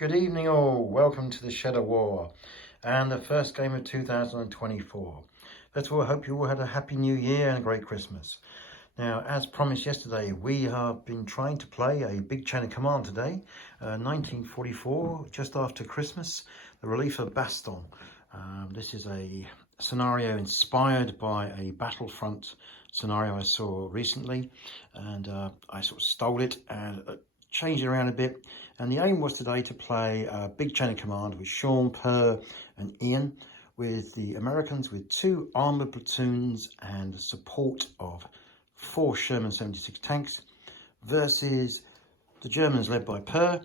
Good evening all, welcome to the Shed of War and the first game of 2024. First of all, I hope you all had a happy new year and a great Christmas. Now, as promised yesterday, we have been trying to play a big chain of command today, 1944, just after Christmas, the relief of Bastogne. This is a scenario inspired by a battlefront scenario I saw recently, and I sort of stole it and changed it around a bit. And the aim was today to play a big chain of command with Sean, Per and Ian, with the Americans with 2 armoured platoons and the support of 4 Sherman 76 tanks, versus the Germans led by Per,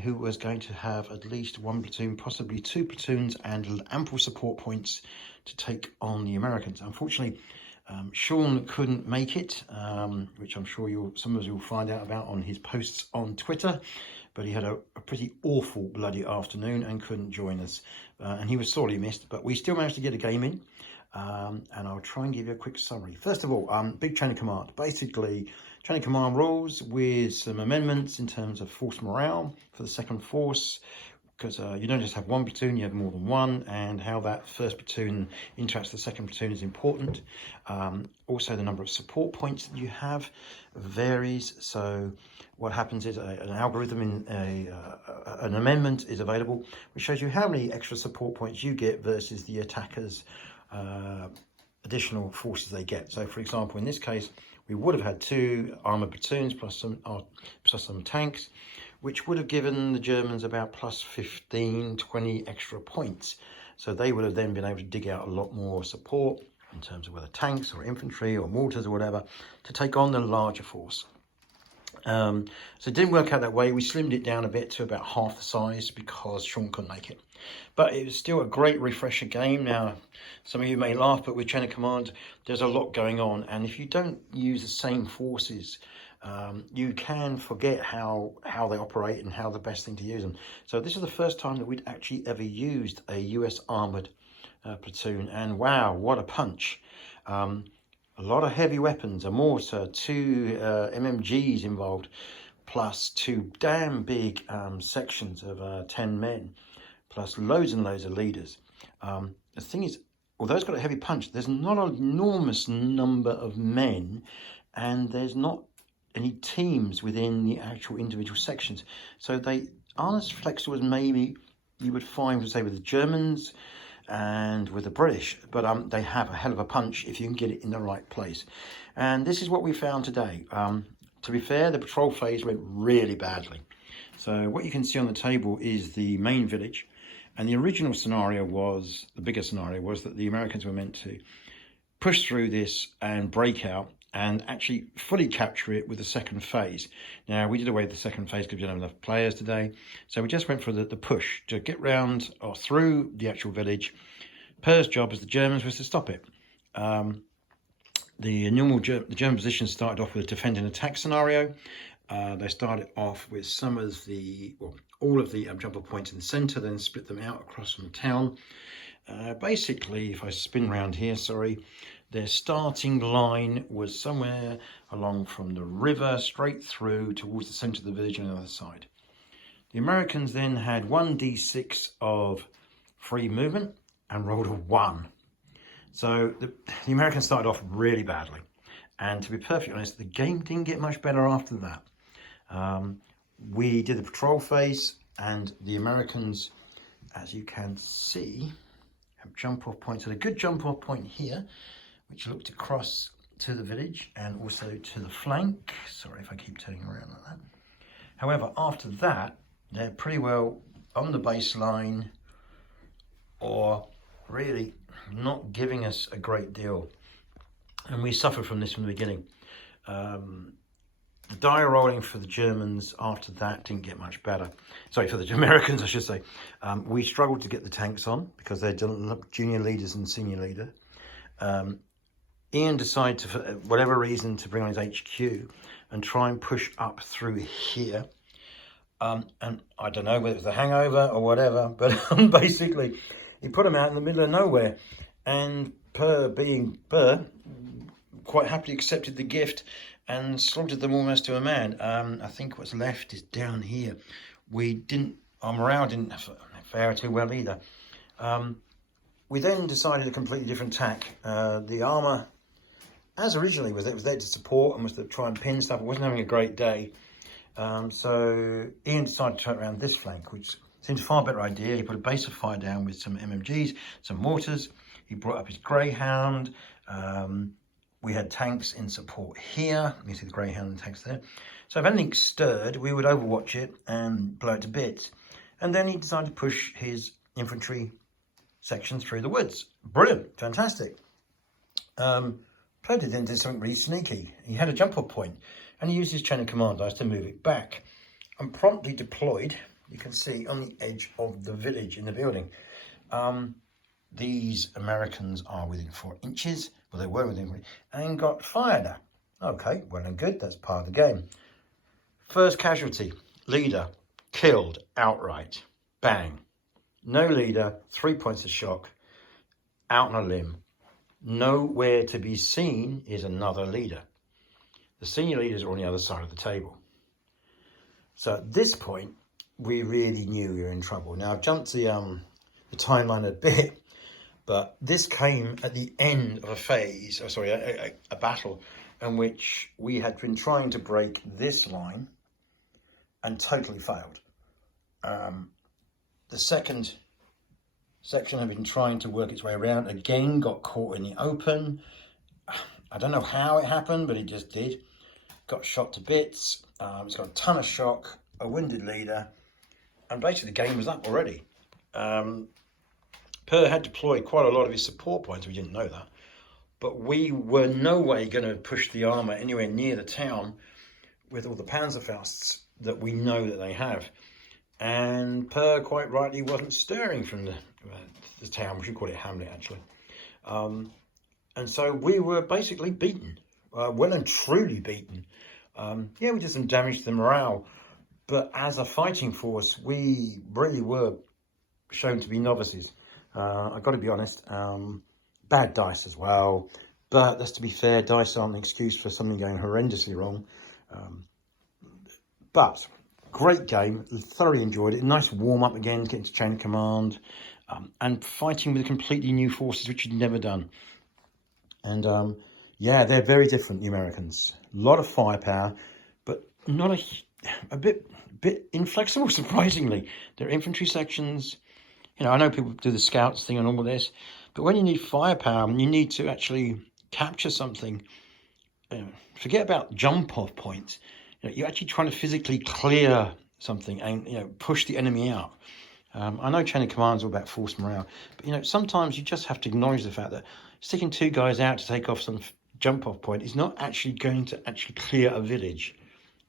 who was going to have at least 1 platoon, possibly 2 platoons, and ample support points to take on the Americans. Unfortunately, Sean couldn't make it, which I'm sure some of you will find out about on his posts on Twitter, but he had a pretty awful bloody afternoon and couldn't join us, and he was sorely missed, but we still managed to get a game in, and I'll try and give you a quick summary. First of all, big chain of command. Basically, chain of command rules with some amendments in terms of force morale for the second force, because you don't just have 1 platoon, you have more than 1, and how that first platoon interacts with the second platoon is important. Also, the number of support points that you have varies. So what happens is an algorithm in an amendment is available, which shows you how many extra support points you get versus the attackers' additional forces they get. So, for example, in this case, we would have had 2 armoured platoons plus some tanks, which would have given the Germans about plus 15, 20 extra points. So they would have then been able to dig out a lot more support in terms of whether tanks or infantry or mortars or whatever to take on the larger force. So it didn't work out that way. We slimmed it down a bit to about half the size because Sean couldn't make it. But it was still a great refresher game. Now, some of you may laugh, but with Chain of Command, there's a lot going on. And if you don't use the same forces, you can forget how they operate and how the best thing to use them. So this is the first time that we'd actually ever used a US armoured platoon. And wow, what a punch. A lot of heavy weapons, a mortar, 2 MMGs involved, plus 2 damn big sections of 10 men, plus loads and loads of leaders. The thing is, although it's got a heavy punch, there's not an enormous number of men, and there's not any teams within the actual individual sections. So they aren't as flexible as maybe you would find, say, with the Germans and with the British, but they have a hell of a punch if you can get it in the right place. And this is what we found today. To be fair, the patrol phase went really badly. So what you can see on the table is the main village, and the original scenario was, the bigger scenario was that the Americans were meant to push through this and break out and actually fully capture it with the second phase. Now, we did away with the second phase because we didn't have enough players today. So we just went for the push to get round or through the actual village. Per's job as the Germans was to stop it. The German position started off with a defend and attack scenario. They started off with some of all of the jumper points in the center, then split them out across from the town. Basically, if I spin around here, their starting line was somewhere along from the river straight through towards the center of the village on the other side. The Americans then had 1d6 of free movement and rolled a 1. So the Americans started off really badly. And to be perfectly honest, the game didn't get much better after that. We did the patrol phase, and the Americans, as you can see, have jump off points at a good jump off point here, which looked across to the village and also to the flank. Sorry if I keep turning around like that. However, after that, they're pretty well on the baseline, or really not giving us a great deal. And we suffered from this from the beginning. The die rolling for the Germans after that didn't get much better. Sorry, for the Americans, I should say. We struggled to get the tanks on because they're junior leaders and senior leader. Ian decided, for whatever reason, to bring on his HQ and try and push up through here. And I don't know whether it was a hangover or whatever, but basically he put them out in the middle of nowhere. And Per, being Per, quite happily accepted the gift and slaughtered them almost to a man. I think what's left is down here. We didn't our morale didn't fare too well either. We then decided a completely different tack. The armour, as originally was there to support and was to try and pin stuff. It wasn't having a great day. So Ian decided to turn around this flank, which seemed a far better idea. He put a base of fire down with some MMGs, some mortars. He brought up his Greyhound. We had tanks in support here. You see the Greyhound and tanks there. So if anything stirred, we would overwatch it and blow it to bits. And then he decided to push his infantry section through the woods. Brilliant, fantastic. Predator then did something really sneaky. He had a jump off point and he used his chain of command dice to move it back and promptly deployed, you can see, on the edge of the village in the building. These Americans are within 4 inches, well, they were within, and got fired at. Okay, well and good, that's part of the game. First casualty, leader, killed outright. Bang. No leader, 3 points of shock, out on a limb. Nowhere to be seen is another leader. The senior leaders are on the other side of the table. So at this point, we really knew we were in trouble. Now I've jumped the timeline a bit, but this came at the end of a phase, a battle in which we had been trying to break this line and totally failed. The second section had been trying to work its way around, again got caught in the open. I don't know how it happened, but it just did. Got shot to bits. It's got a ton of shock, a wounded leader, and basically the game was up already. Per had deployed quite a lot of his support points, we didn't know that, but we were no way going to push the armour anywhere near the town with all the Panzerfausts that we know that they have. And Per quite rightly wasn't stirring from the town, we should call it Hamlet actually. And so we were basically beaten, well and truly beaten. Yeah, we did some damage to the morale, but as a fighting force, we really were shown to be novices. I've got to be honest, bad dice as well, but that's to be fair, dice aren't an excuse for something going horrendously wrong. But great game, thoroughly enjoyed it. Nice warm up again, getting to chain of command, and fighting with completely new forces which you'd never done. And yeah, they're very different, the Americans. A lot of firepower, but not a bit inflexible, surprisingly. Their infantry sections, you know, I know people do the scouts thing and all of this, but when you need firepower, you need to actually capture something. Forget about jump off points. You know, you're actually trying to physically clear something and, you know, push the enemy out. I know chain of command is all about force morale, but, you know, sometimes you just have to acknowledge the fact that sticking 2 guys out to take off some jump off point is not actually going to clear a village.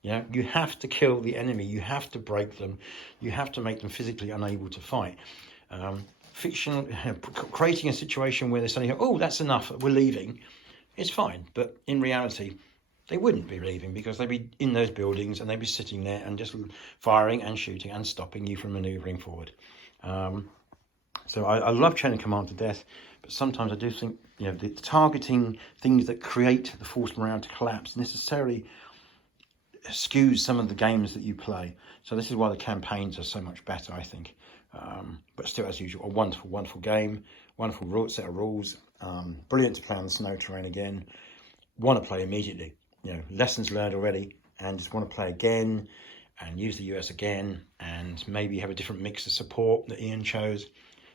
You know, you have to kill the enemy, you have to break them, you have to make them physically unable to fight. Creating a situation where they're saying, oh, that's enough, we're leaving, it's fine. But in reality, they wouldn't be leaving because they'd be in those buildings and they'd be sitting there and just firing and shooting and stopping you from manoeuvring forward. So I love chain of command to death, but sometimes I do think, you know, the targeting things that create the force morale to collapse necessarily skews some of the games that you play. So this is why the campaigns are so much better, I think. But still, as usual, a wonderful, wonderful game, wonderful set of rules. Brilliant to play on the snow terrain again. Want to play immediately. You know, lessons learned already, and just want to play again and use the US again, and maybe have a different mix of support that Ian chose.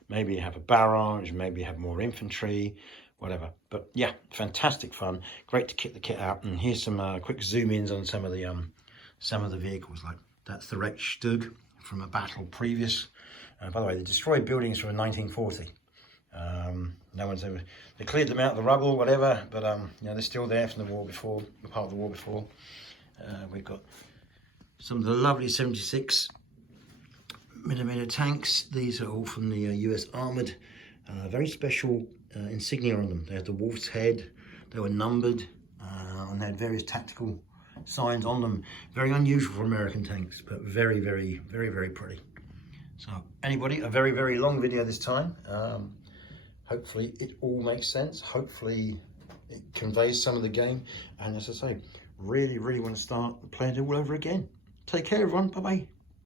Maybe have a barrage, maybe have more infantry, whatever. But yeah, fantastic fun. Great to kick the kit out. And here's some quick zoom ins on some of the vehicles. Like that's the Rex Stug from a battle previous. By the way, the destroyed buildings from 1940. No one's ever, they cleared them out of the rubble, whatever, but you know, they're still there from the war before, the part of the war before. We've got some of the lovely 76mm tanks. These are all from the US Armoured. Very special insignia on them. They had the wolf's head, they were numbered, and they had various tactical signs on them. Very unusual for American tanks, but very, very, very, very pretty. So anybody, a very, very long video this time. Hopefully it all makes sense. Hopefully it conveys some of the game. And as I say, really, really want to start playing it all over again. Take care, everyone. Bye-bye.